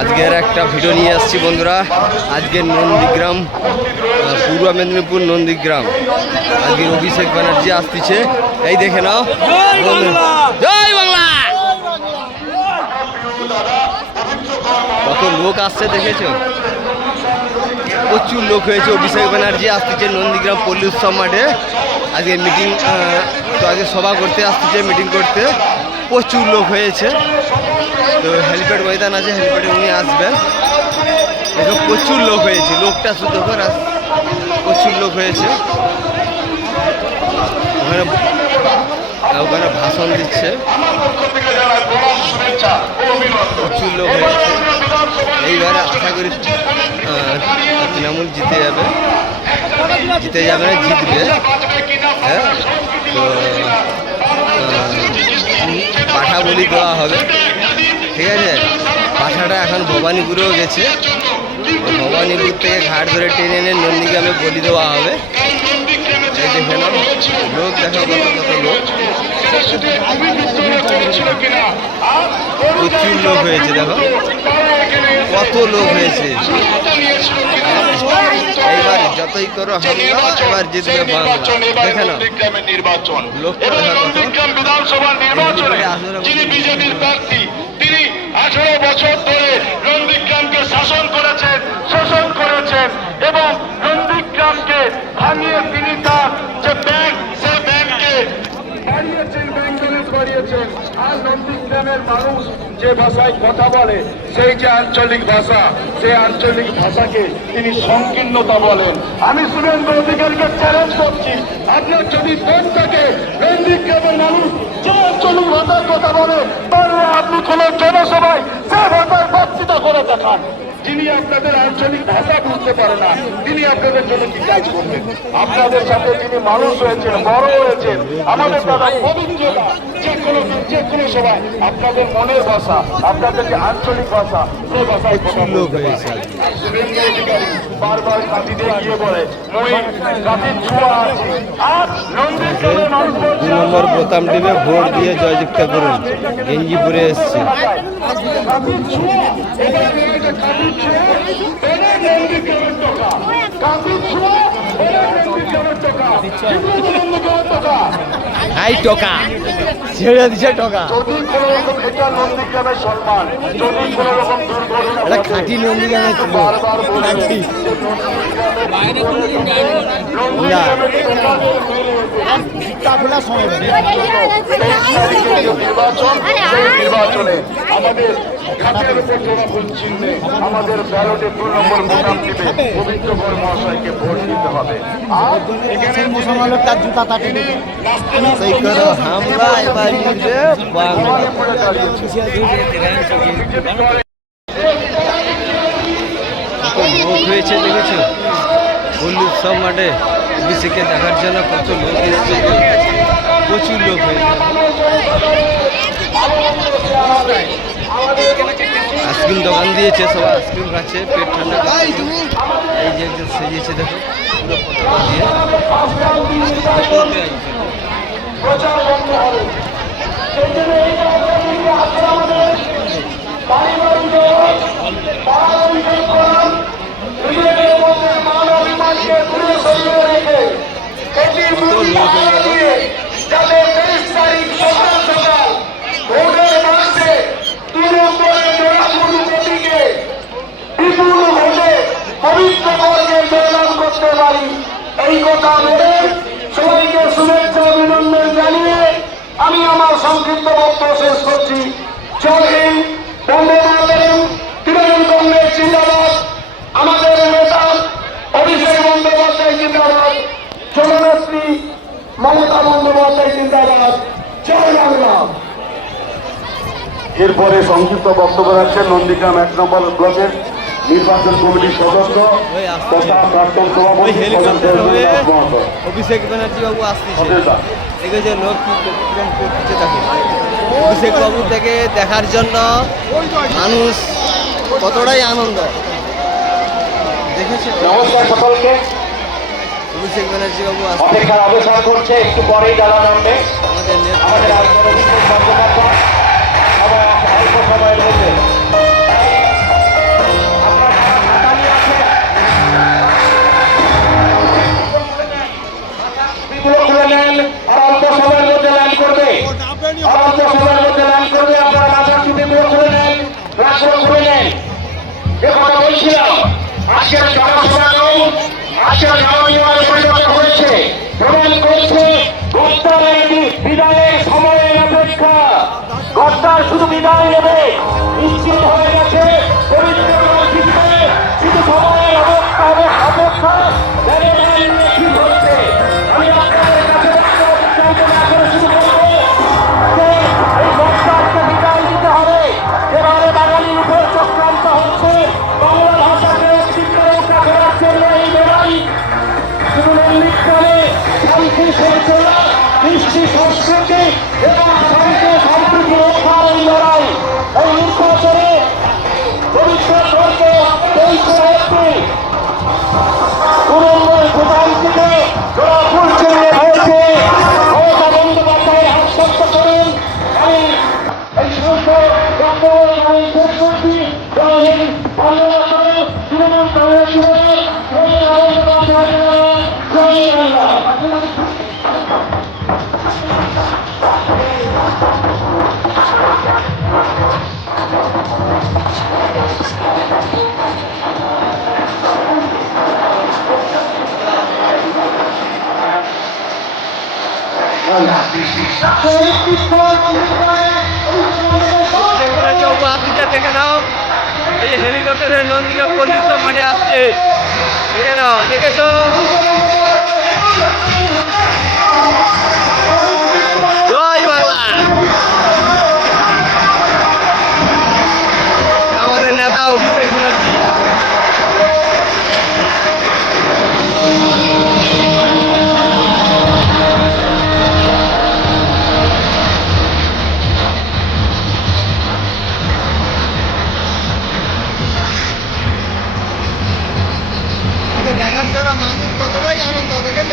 আজকের একটা ভিডিও নিয়ে আসছি বন্ধুরা। আজকের নন্দীগ্রাম, পূর্ব মেদিনীপুর নন্দীগ্রাম, আজকের অভিষেক ব্যানার্জি আসতেছে। এই দেখে নাও, জয় বাংলা। কত লোক আসছে দেখেছো, প্রচুর লোক হয়েছে। অভিষেক ব্যানার্জি আসতেছে নন্দীগ্রাম পল্লী উৎসব মাঠে। আজকে মিটিং, তো আজকে সভা করতে আসতেছে, মিটিং করতে। প্রচুর লোক হয়েছে। তো হেলিপ্যাড ময়দান আছে, হেলিপ্যাডে উনি আসবেন। দেখো প্রচুর লোক হয়েছে, লোকটা শুধু প্রচুর লোক হয়েছে। ওখানে ভাষণ দিচ্ছে, প্রচুর লোক হয়েছে। এইবারে আশা করি তৃণমূল জিতে যাবে না, জিতবে। হ্যাঁ, তো পাঠা বলি দেওয়া হবে, ঠিক আছে। পাঠাটা এখন ভবানীপুরেও গেছে, ভবানীপুর থেকে ঘাট ধরে টেনে এনে নন্দীগ্রামে বলি দেওয়া হবে। এই দেখে নাও, লোক দেখা কত কত লোক, প্রচুর লোক হয়েছে। দেখো কত লোক হয়েছে। এইবার যতই করো হামলা, এবার জিতবে বাংলা। দেখে নাও লোকটা দেখা কত। যিনি বিজেপির প্রার্থী, তিনি 18 বছর ধরে নন্দীগ্রামকে শাসন করেছেন, শোষণ করেছেন এবং নন্দীগ্রামকে ভাঙিয়ে তিনি তার যে ব্যাংক, সেই ব্যাংককে বাড়িয়েছেন, ব্যাংক ব্যালেন্স বাড়িয়েছেন। আর নন্দীগ্রামের মানুষ যে ভাষায় কথা বলে, সেই যে আঞ্চলিক ভাষা, সেই আঞ্চলিক ভাষাকে তিনি সংকীর্ণতা বলেন। আমি শুভেন্দু অধিকারীকে চ্যালেঞ্জ করছি, আপনার যদি দম থাকে, নন্দীগ্রামের মানুষ যে আঞ্চলিক ভাষায় কথা বলে, তাহলে আপনি কোন জনসভায় সে ভাষায় বক্তৃতা করে দেখান। যিনি আপনাদের আঞ্চলিক ভাষা বুঝতে পারে না, তিনি আপনাদের জন্য কি কাজ করবেন? আপনাদের সাথে যিনি মানুষ হয়েছেন, বড় হয়েছেন, আমাদের দাদা পবিত্রতা, যে কোনো সভায় আপনাদের মনের ভাষা, আপনাদের যে আঞ্চলিক ভাষা, সেই ভাষায় লোক হয়েছে। শুভেন্দু অধিকারী বারবার কাঁদিতে গিয়ে বলে কাঁদির ছোঁয়া আছে। আর নন্দীগ্রামের মানুষ 2 নম্বর বোতাম টিপে ভোট দিয়ে জয়যুক্ত করুন। গেঞ্জি পরে এসছে। হাই টোকা ছেড়ে দিছে টোকা। যদি কোন রকম এটা নন্দীগ্রামের সম্মান, যদি কোন রকম দুর্ঘটনা, এটা খাঁটি নন্দীগ্রামের ছিল। বারবার বলছি নির্বাচনে আমাদের খাতের উপর জনগণ চিহ্নে, আমাদের ব্যালটে 2 নম্বর বোতাম টিপে পবিত্র ভোর মহাশয়কে ভোট দিতে হবে। আর এখানে তার জুতা তাতে সেই করো হামলা, এবার বাংলা। লোক হয়েছে দেখেছো পল্লী উৎসব মাঠে অভিষেককে দেখার জন্য কত লোক এসছে, প্রচুর লোক হয়েছে। আইসক্রিম দোকান দিয়েছে, সবাই আইসক্রিম খাচ্ছে, পেট ঠান্ডা। এই যে একজন সেজেছে দেখো, পুরো পতাকা দিয়ে। করতে পারি, এই কথা বলে সবাইকে শুভেচ্ছা অভিনন্দন জানিয়ে আমি আমার সংক্ষিপ্ত বক্তব্য শেষ করছি। জয় হিন্দ, বন্দে মাতরম, তৃণমূল কংগ্রেস জিন্দাবাদ, আমাদের নেতা অভিষেক বন্দ্যোপাধ্যায় জিন্দাবাদ, জননেত্রী মমতা বন্দ্যোপাধ্যায় জিন্দাবাদ, জয় বাংলা। এরপরে সংক্ষিপ্ত বক্তব্য রাখছেন নন্দীগ্রাম 1 নম্বর ব্লকের নির্বাচন কমিটির সদস্য তথা প্রাক্তন সভাপতি অভিষেক ব্যানার্জি বাবু আসতেছে। দেখেছে লোক কিরকম করতেছে, দেখো অভিষেক বাবু থেকে দেখার জন্য মানুষ কতটাই আনন্দ দেখেছে। নমস্কার সকলকে, অভিষেক ব্যানার্জি বাবু অপেক্ষার অবসান করছে, একটু পরেই ডালা নামবে। আমাদের আমাদের অভিষেক বন্দ্যোপাধ্যায় সময়ের মধ্যে এ কথা বলছিলাম। আজকের জনসমাগম আজকের জনজীবনে পরিণত হয়েছে, প্রমাণ করছে গদ্দার বিদায়ের সময়ের অপেক্ষা। গদ্দার শুধু বিদায় নেবে, নিশ্চিত হয়ে গেছে পবিত্র মসজিদে শুধু সময়ের অপেক্ষা। কি হচ্ছে আমি আপনাদের কাছে না করে শুধু বলবো যে এই গদ্দারকে বিদায় দিতে হবে। যেভাবে বাঙালির উপর চক্রান্ত হচ্ছে, বাংলা ভাষাকে অস্তিত্ব রক্ষা করার জন্য এই লড়াই শুধু নন্দিগ্রামে শান্তি শৃঙ্খলা, কৃষ্টি সংস্কৃতি এবং শান্তি সম্প্রীতি রক্ষার এই লড়াই। এই নির্বাচনে পবিত্র ধর্ম তৃণমূল প্রধান থেকে যারা ফুল চিহ্নে হয়েছে মমতা বন্দ্যোপাধ্যায়ের হস্তান্ত করেন। আমি এই সংসদ বক্তব্য আমি শেষ করছি। জয় হিন্দ, বন্দে মাতরম, তৃণমূল কংগ্রেস জয় বাংলা। দেখে নাও, এই হেলিকপ্টারের নন্দীগ্রাম পুলিশ মাঠে আসছে। দেখে নাও, দেখেছো? জয় বাংলা। আমাদের নেতাও দেখার দ্বারা মানুষ কতটাই আনন্দ দেখেন।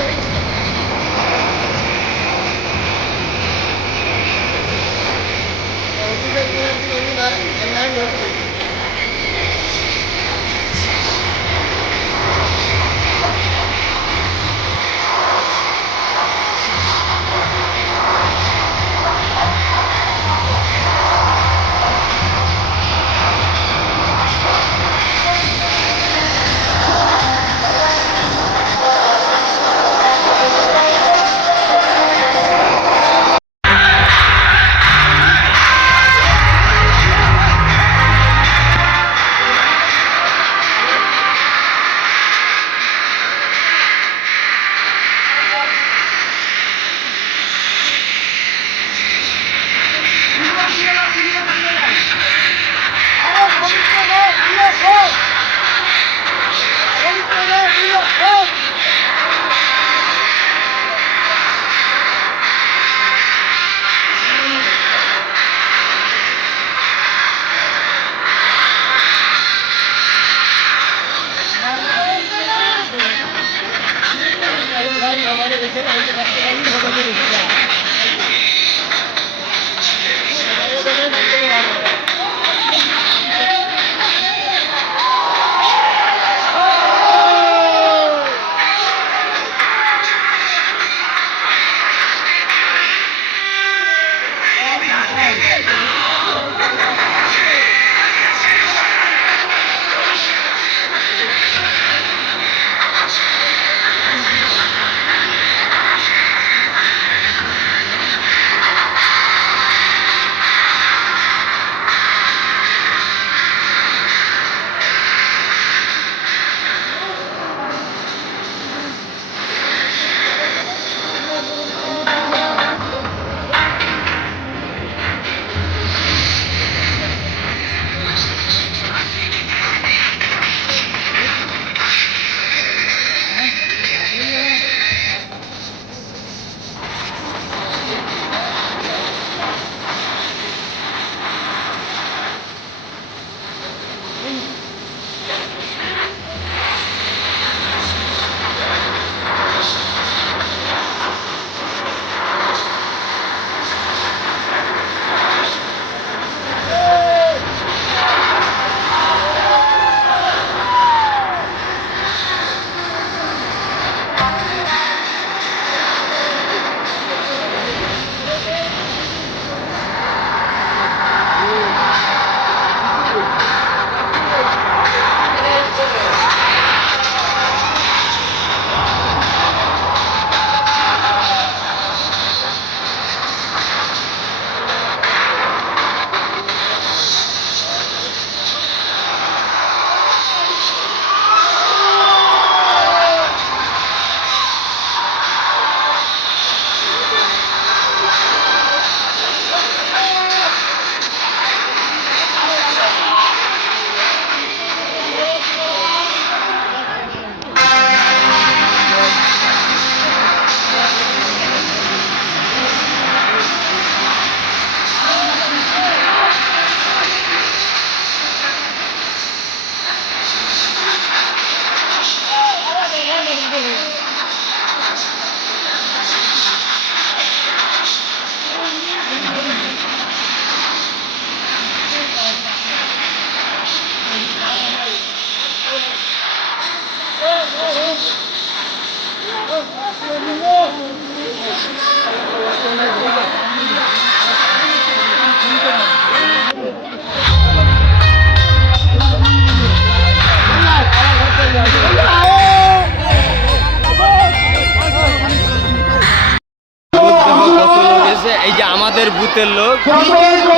বুথের লোক,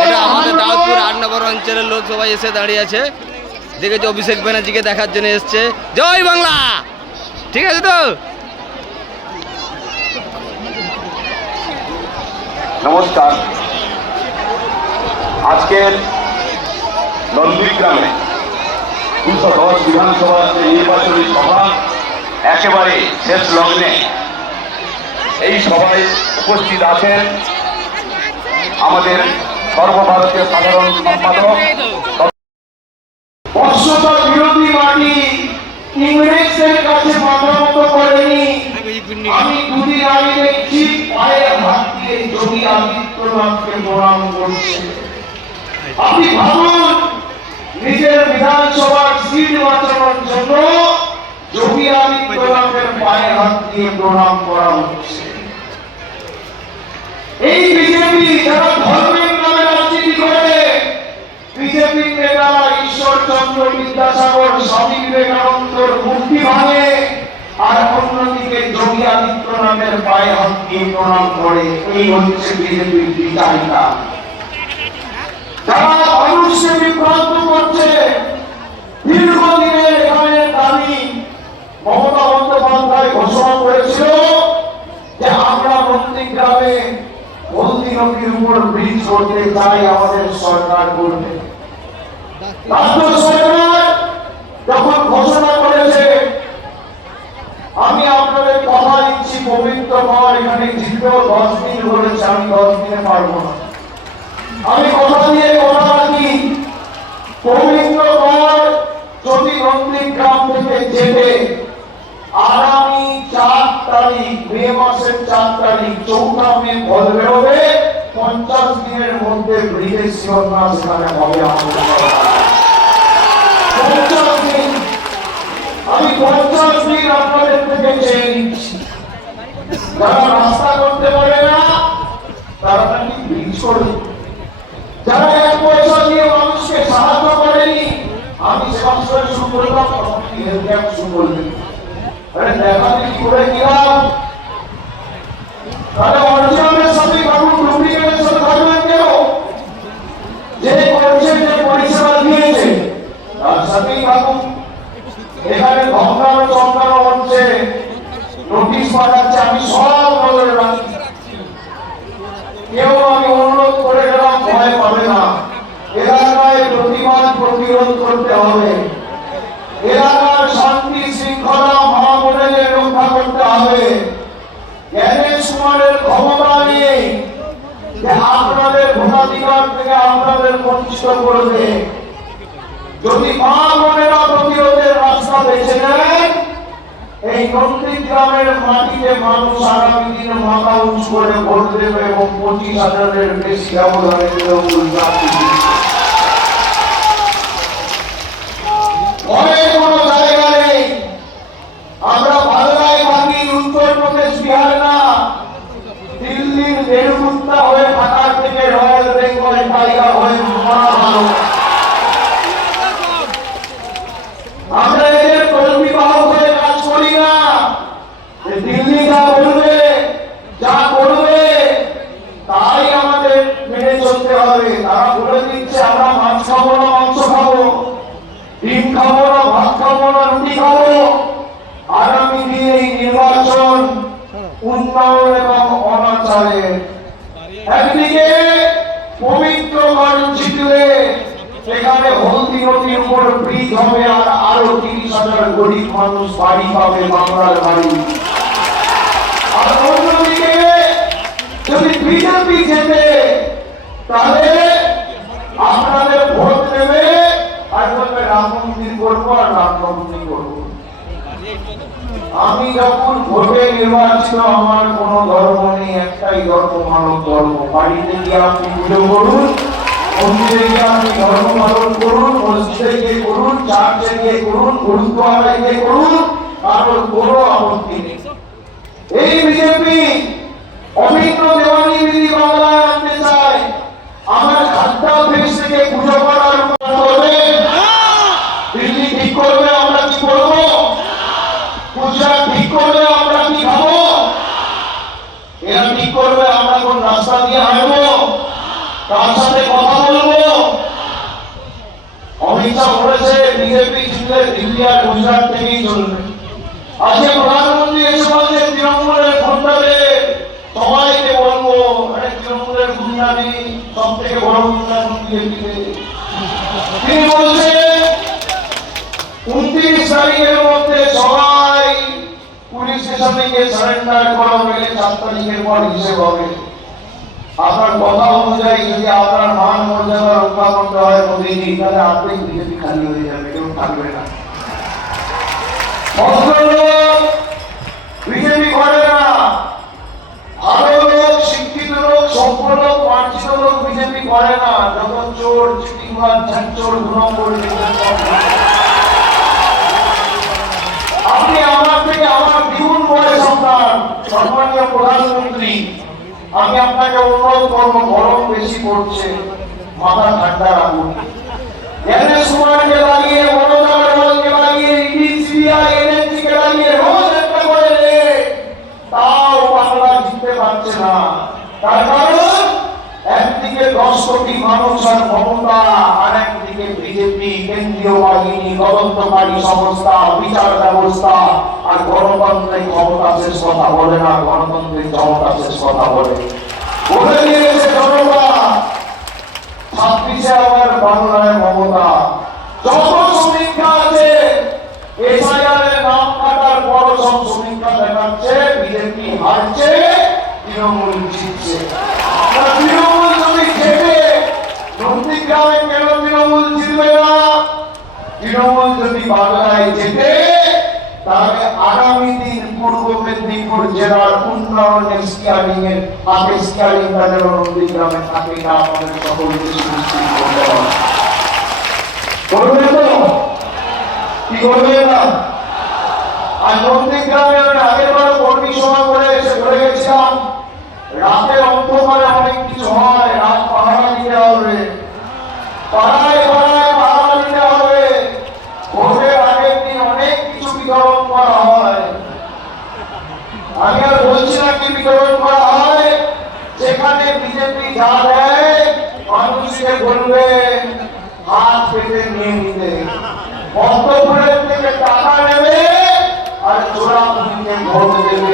এটা আমাদের দাউদপুর 8 নম্বর অঞ্চলের লোক সবাই এসে দাঁড়িয়ে আছে। দেখেছি অভিষেক ব্যানার্জিকে দেখার জন্য এসছে। জয় বাংলা, ঠিক আছে তো? নমস্কার। আজকের নন্দীগ্রামে 210 বিধানসভা নির্বাচনী সভা একেবারে শেষ লগ্নে। এই সভায় উপস্থিত আছেন আমাদের সর্বভারতীয় সাধারণ সম্পাদক। অশ্বতর বিরোধী মাটি ইংরেজদের কাছে মাথা মতো করেনি। আমি দুদিন আগে দেখছি পায়ে হাত দিয়ে যোগী আদিত্যনাথকে প্রণাম করছে। আপনি ভাবুন, নিজের বিধানসভার সিট বাঁচানোর জন্য যোগী আদিত্যনাথের পায়ে হাত দিয়ে প্রণাম করা হচ্ছে। এই বিজেপি যারা ধর্মের নামে রাজনীতি করে, বিজেপির নেতারা ঈশ্বরচন্দ্র বিদ্যাসাগর, স্বামী বিবেকানন্দর মূর্তি ভাঙে, আর অন্যদিকে যোগী আদিত্যনাথের পায়ে হাত দিয়ে প্রণাম করে। এই হচ্ছে বিজেপির বিচারিতা। যারা মানুষকে বিভ্রান্ত করছে, দীর্ঘদিনের এখানে দাবি মমতা বন্দ্যোপাধ্যায় ঘোষণা করেছিল যে আমরা নন্দীগ্রামে হলদি নদীর উপর ব্রিজ করতে চাই, আমাদের সরকার করবে। রাজ্য সরকার যখন ঘোষণা করেছে, আমি আপনাদের কথা দিচ্ছি, পবিত্র ঘর এখানে জিতলেও 10 দিন বলেছে, আমি 10 দিনে পারবো না। আমি কথা দিয়ে কথা রাখি, পবিত্র ঘর যদি নন্দীগ্রাম থেকে যেতে আগামী 4 তারিখ, মে মাসের 4 তারিখ, 4 মে ফল বেরোবে। 50 দিনের মধ্যে ব্রিজের শিলান্যাস সেখানে হবে। আমাদের 50 দিন, আমি 50 দিন আপনাদের থেকে চেয়ে নিচ্ছি। যারা রাস্তা করতে পারে না তারা নাকি ব্রিজ করবে। যারা 1 পয়সা দিয়ে মানুষকে সাহায্য করেনি, আমি সবসময় শুরু করলাম, আপনি হেলথ ক্যাম্প শুরু করলেন। আরে দেখা দেখি করে দিলাম, তাহলে অরিজিনালের সাথে কারণ ডুপ্লিকেটের সাথে থাকবেন কেন? যে করছে, যে পরিষেবা দিয়েছে তার সাথেই থাকুন। এখানে ধমকানো চমকানো হচ্ছে, নোটিশ পাঠাচ্ছে, আমি সব নজরে রাখি। কেউ আমি অনুরোধ করে গেলাম, ভয় পাবে না। এলাকায় প্রতিবাদ প্রতিরোধ করতে হবে। এলাকার শান্তি শৃঙ্খলা মা বোনেদের রক্ষা করতে হবে। জ্ঞানেশ কুমারের ক্ষমতা নেই যে আপনাদের ভোটাধিকার থেকে আপনাদের বঞ্চিত করবে। যদি মা বোনেরা প্রতিরোধের রাস্তা বেছে নেন, এই নন্দীগ্রামের মাটিতে মানুষ আগামী দিনে মাথা উঁচু করে ভোট দেবে এবং 25,000-এর বেশি ব্যবধানে অনেক কোনো জায়গা নেই। আমরা বাংলায় থাকি, উত্তরপ্রদেশ, বিহার না, দিল্লির রেণুগুপ্তা হয়ে থাকার থেকে রয়্যাল বেঙ্গল টাইগার হয়ে মারা ভালো। আমরা এদের কর্মী বাহক হয়ে কাজ করি না। দিল্লি যা বলবে, যা করবে তাই আমাদের মেনে চলতে হবে। তারা বলে দিচ্ছে আমরা মাছ খাবো না মাংস খাবো, ডিম খাবো না ভাত খাবো না রুটি খাবো। আগামী দিনে এই নির্বাচন উন্নয়ন এবং অনাচারের। একদিকে পবিত্র ঘর জিতলে সেখানে হলদি নদীর উপর ব্রিজ হবে, আর আরো 30,000 গরিব মানুষ বাড়ি পাবে, বাংলার বাড়ি। আর অন্যদিকে যদি বিজেপি জেতে, তাহলে আপনাদের ভোট দেবে আর বলবে রাম মন্দির করবো আর রাম মন্দির করবো। আমি যখন ভোটে নির্বাচিত, আমার কোন ধর্ম নেই, একটাই ধর্ম, মানব ধর্ম। বাড়িতে গিয়ে আপনি পুজো করুন, মন্দিরে গিয়ে আপনি ধর্ম পালন করুন, মসজিদে গিয়ে করুন, চার্চে গিয়ে করুন, গুরুদ্বারে গিয়ে করুন, কারোর কোনো আপত্তি নেই। এই বিজেপি অভিন্ন দেওয়ানি বিধি বাংলায় আনতে চায়। আমার খাদ্যা অফিস থেকে পুজো করার করবে, দিল্লি ঠিক করবে আমরা কি করবো, গুজরাট ঠিক করবে আমরা কি খাবো, এরা ঠিক করবে আমরা কোন রাস্তা দিয়ে হাঁটবো। তার সাথে কথা বলবো। অমিত শাহ বলেছে বিজেপি জিতলে দিল্লি আর গুজরাট থেকেই চলবে। আজকে প্রধানমন্ত্রী এসে বলছে তৃণমূলের ভোটারে সবাইকে বলবো তৃণমূলের গুন্ডামি সব থেকে বড় গুন্ডা বিজেপিতে। তিনি বলছেন 29 তারিখের মধ্যে সবাই পুলিশ স্টেশনে গিয়ে সারেন্ডার করা হলে 4 তারিখের পর হিসেব হবে। আপনার কথা অনুযায়ী যদি আপনার মান মর্যাদা রক্ষা করতে হয় মোদীজি, তাহলে আপনি বিজেপি খালি হয়ে যাবে, কেউ থাকবে না। বিজেপি করে না, ভালো লোক, শিক্ষিত লোক, সভ্য লোক, মার্জিত লোক বিজেপি করে না। যখন চোর, চিটিংবাজ, ঝাঁচোর, 2 নম্বর আপনি আমার থেকে আমার দ্বিগুণ বয়স সন্তান, সম্মানীয় প্রধানমন্ত্রী, আমি আপনাকে অনুরোধ করবো, গরম বেশি পড়ছে, মাথা ঠান্ডা রাখুন। সুমানকে লাগিয়ে, মমতা ব্যানার্জিকে লাগিয়ে, ইডি, সিবিআই, এনএসজি কে লাগিয়ে রোজ একটা করে রে, তাও বাংলা জিততে পারছে না। তার কারণ একদিকে 10 কোটি মানুষ আর মমতা, আর একদিকে বিজেপি, কেন্দ্রীয় বাহিনী, তদন্তকারী সংস্থা, বিচার ব্যবস্থা। আর গণতন্ত্রের ক্ষমতা শেষ কথা বলে না, গণতন্ত্রের ক্ষমতা শেষ কথা বলে। বলে দিয়েছে জনতা 26-এ আবার বাংলায় মমতা। যত সমীক্ষা আছে এসআইআরের নাম কাটার বড় সব সমীক্ষা দেখাচ্ছে বিজেপি হারছে, তৃণমূল জিতছে। তৃণমূল যদি জেতে নন্দীগ্রামে কেন তৃণমূল জিতবে না? তৃণমূল যদি বাংলায় জেতে তাহলে আগামী দিন পূর্ব মেদিনীপুর জেলার উন্নয়নের স্টিয়ারিং এর হাতে স্টিয়ারিং তাদের নন্দীগ্রামে থাকে না। আমাদের সকলকে সুনিশ্চিত করতে হবে। করবে তো? কি করবে না? আর নন্দীগ্রামে আমি আগের বার কর্মী সভা করে এসে ঘুরে গেছিলাম। রাতের অন্ধকারে অনেক কিছু হয়, রাত পাহারা দিতে হবে, পাড়ায় পাড়ায় পাহারা দিতে হবে। ভোটের আগের দিন অনেক কিছু বিতরণ করা হয়। আমি আর বলছি না কি বিতরণ করা হয়। যেখানে বিজেপি যা দেয় মানুষকে বলবে হাত পেতে নিয়ে নিতে, পদ্মপুরের থেকে টাকা নেবে আর চোরাপুরিতে ভোট দেবে।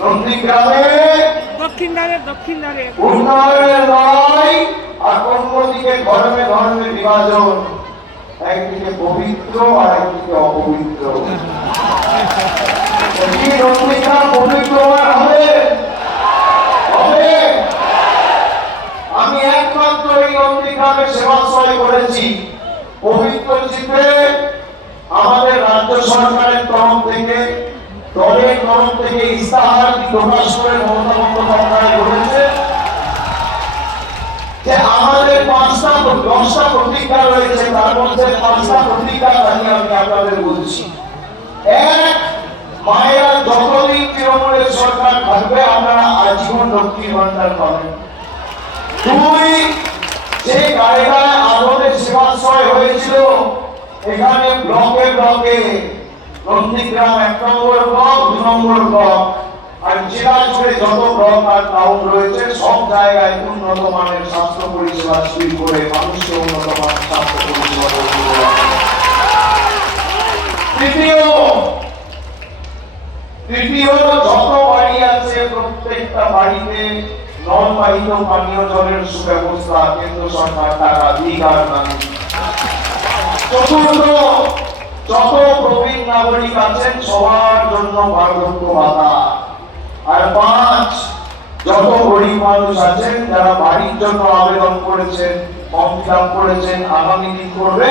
নন্দীগ্রামে উন্নয়নের লড়াই আর অন্যদিকে ধর্মে ধর্মে বিভাজন, একদিকে পবিত্র আর একদিকে অপবিত্র। নন্দীগ্রাম পবিত্র হবে হবে। আমি একমাত্র এই নন্দীগ্রামে সেবাশ্রয় করেছি। পবিত্র চিত্রে আমাদের রাজ্য সরকারের তরফ থেকে, দলের তরফ থেকে ইস্তাহার প্রকাশ করে মমতা বন্দ্যোপাধ্যায় বলেছে যে আমাদের 10টা প্রতিজ্ঞা রয়েছে, তার মধ্যে 5টা প্রতিজ্ঞা আমি আপনাদের বলছি। 1, মায়েরা যতদিন তৃণমূলের সরকার থাকবে আপনারা আজীবন লক্ষ্মীর ভান্ডার পাবেন। 2, যে গাড়িটায় আদরের সেবাশ্রয় হয়েছিল এখানে ব্লকে ব্লকে, নন্দীগ্রাম 1 নম্বর ব্লক, 2 নম্বর ব্লক আর জেলা জুড়ে যত ব্লক আর টাউন রয়েছে সব জায়গায় উন্নত মানের স্বাস্থ্য পরিষেবা শুরু করে মানুষকে উন্নত মানের স্বাস্থ্য পরিষেবা দেওয়া। তৃতীয়, যত বাড়ি আছে প্রত্যেকটা বাড়িতে নলবাহিত পানীয় জলের সুব্যবস্থা কেন্দ্র সরকার টাকা দিক আর নাই। চতুর্থ, যত প্রবীণ নাগরিক আছেন সবার জন্য বার্ধক্য ভাতা। আর 5, যত গরিব মানুষ আছেন যারা বাড়ির জন্য আবেদন করেছেন, ফর্ম ফিল আপ করেছেন, আগামী দিন করবে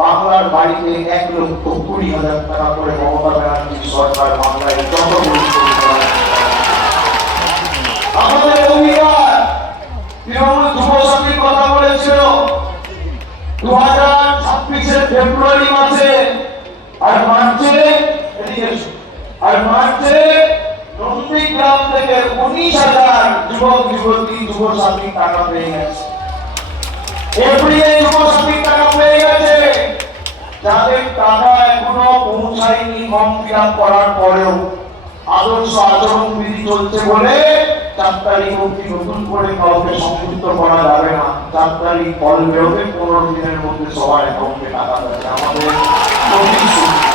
বাংলার বাড়িতে 1,20,000 টাকা করে মমতা ব্যানার্জির সরকার বাংলায় যত গরিব আমাদের অঙ্গীকার। তৃণমূল যুবশক্তির কথা বলেছিল 2026-এর ফেব্রুয়ারি মাসে আর মার্চে নন্দীগ্রাম থেকে 19,000 যুবক যুবতী যুবসাথী টাকা পেয়ে গেছে। এপ্রিলে যুবসাথী টাকা পেয়ে গেছে। যাদের টাকা এখনো পৌঁছায়নি ফর্ম ফিল আপ করার পরেও আদর্শ আচরণবিধি চলছে বলে 4 তারিখ অব্দি নতুন করে কাউকে সংযুক্ত করা যাবে না। 4 তারিখ ফল বেরোবে, 15 দিনের মধ্যে সবার অ্যাকাউন্টে টাকা যাবে। আমাদের প্রতিশ্রুতি।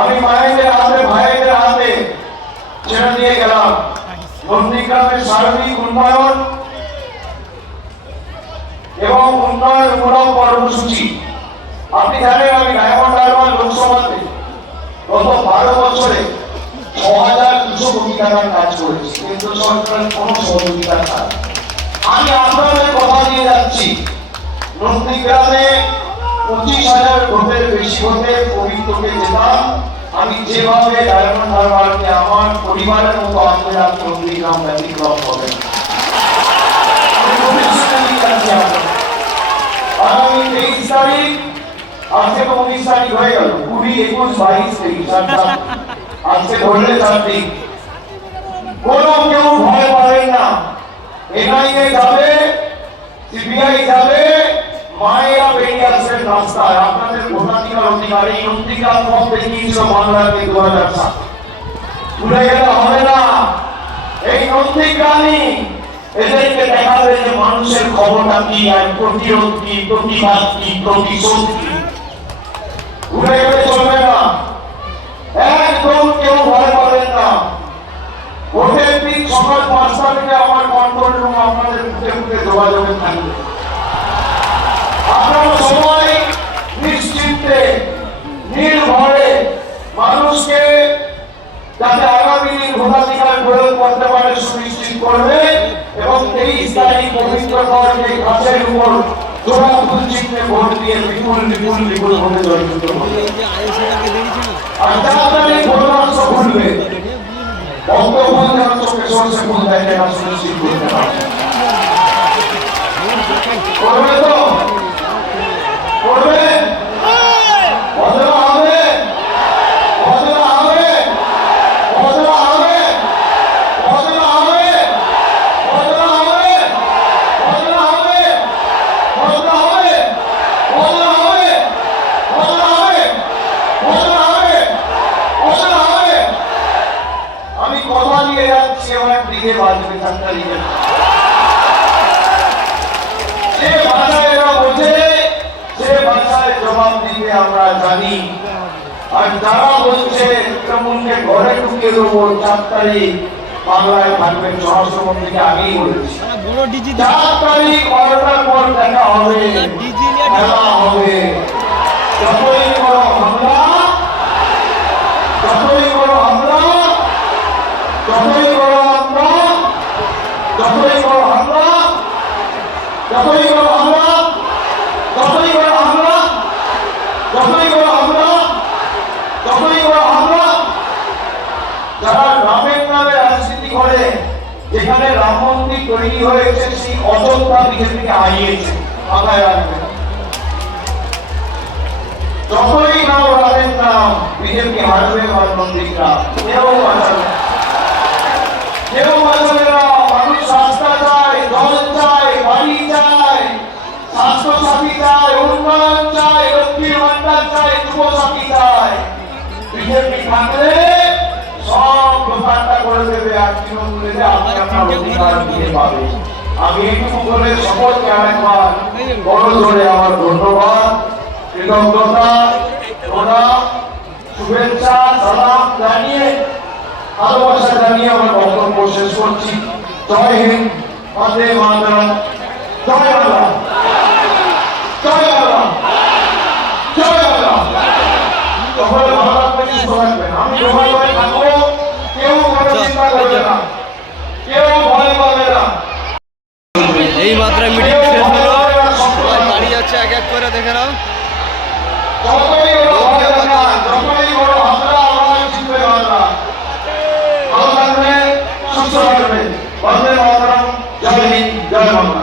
আমি মায়েদের হাতে ভাইদের হাতে ছেড়ে দিয়ে গেলাম নন্দীগ্রামের সার্বিক উন্নয়ন এবং উন্নয়নমূলক কর্মসূচি। আপনি জানেন আমি ডায়মন্ড হারবার লোকসভাতে গত 12 বছরে 6200 কোটি টাকার কাজ করেছি, কেন্দ্র সরকারের কোনো সহযোগিতার কাজ। আমি আপনাদের কথা দিয়ে যাচ্ছি, নন্দীগ্রামে 25,000 ভোটের বেশি ভোটে পবিত্রকে জেতাম। আমি যেভাবে ডায়মন্ড হারবারকে আমার পরিবারের মতো আঁকড়ে রাখতে নন্দীগ্রাম ব্যতিক্রম হবে না। আগামী 23 তারিখ, আজকে তো 19 তারিখ হয়ে গেল, 20, 21, 22, 23, আজকে ধরলে 4 দিন। কোনো কেউ ভয় পাবেন না। এনআইএ যাবে, সিবিআই যাবে, মায়েরা বেরিয়ে আসবেন রাস্তায়। আপনাদের ভোটাধিকার অধিকার এই নন্দীগ্রাম পথ দেখিয়েছিল বাংলাকে 2007। ভুলে গেলে হবে না। এই নন্দীগ্রামই এদেরকে দেখাবে যে মানুষের ক্ষমতা কি, আর প্রতিরোধ কি, প্রতিবাদ কি, প্রতিশোধ কি। ভুলে গেলে চলবে না। একদম কেউ ভয় পাবেন না। ভোটের দিন সকাল 5টা থেকে আমার কন্ট্রোল রুম আপনাদের মুখে মুখে যোগাযোগে থাকবে। আপনারা সবাই নিশ্চিন্তে নির্ভয়ে মানুষকে যাতে আগামী দিন ভোটাধিকার প্রয়োগ করতে পারে সুনিশ্চিত করবে এবং 23 তারিখ পবিত্র কর্মে গাছের উপর জোড়া ফুল চিহ্নে ভোট দিয়ে বিপুল বিপুল বিপুল ভোটে জয়যুক্ত করবে। আর 4 তারিখ ভোটাংশ খুলবে, বক্তব্য যেন চোখে সরষে ফুল দেখে না সুনিশ্চিত করতে পারে। করবে তো? করবে? বদলা হবে? বদলা হবে? বদলা হবে? বদলা হবে? বদলা হবে? বদলা হবে? বদলা হবে? বদলা হবে? বদলা হবে? বদলা হবে? বদলা হবে? আমি কথা দিয়ে যাচ্ছি, আমার দিকে বাজবে 4 তারিখে। যে ভাষায় এরা বোঝে সে ভাষায় জবাব দিতে আমরা জানি। আর যারা বলছে তৃণমূলকে ঘরে ঢুকিয়ে দেবো 4 তারিখ বাংলায় থাকবেন, স্বরাষ্ট্রমন্ত্রীকে আগেই বলেছি 4 তারিখ 12টার পর দেখা হবে, খেলা হবে। যতই বড় হামলা, যতই বড় হামলা, যতই বড় হামলা, যতই বড় হামলা, যতই বড় হামলা, যতই বড় হামলা, যতই বড় হামলা, যতই বড় হামলা, যারা রামের নামে রাজনীতি করে, যেখানে রাম মন্দির তৈরি হয়েছে সেই অযোধ্যা বিজেপিকে হারিয়েছে, মাথায় রাখবেন। যতই নাম রামের নাম, বিজেপি হারবে রাম মন্দিরটা। কেউ বাঁচাবে, কেউ বাঁচাবে না। মানুষ রাস্তা চায়, জল চায়, বাড়ি চায়, স্বাস্থ্যসাথী চায়, উন্নয়ন চায়, লক্ষ্মীর ভান্ডার চায়, যুবসাথী চায়। বিজেপি থাকলে সব দোকানটা করে দেবে আর তৃণমূলে আপনার অধিকার দিয়ে পাবে। আমি এইটুকু বলে সকলকে আরেকবার বড় জোরে আমার ধন্যবাদ, কৃতজ্ঞতা, প্রণাম, শুভেচ্ছা, সালাম জানিয়ে, ভালোবাসা জানিয়ে আমার বক্তব্য শেষ করছি। জয় হিন্দ, বন্দে মাতরম, জয় বাংলা, জয় বাংলা, জয় বাংলা। সকলে ভালো থাকবেন, সুস্থ থাকবেন। আমি ভয় ভয় থাকবো, কেউ কোনো চিন্তা করবে না, কেউ ভয় পাবে না। এই মাত্রায় মিটিং শেষ হলো, সবাই বাড়ি যাচ্ছে এক এক করে, দেখে নাও। যতই বড় হবে না, যতই বড় হামলা আমরা জিতবে বাংলা। ভালো থাকবে, সুস্থ থাকবে। বন্দে মাতরম, জয় হিন্দ, জয় বাংলা।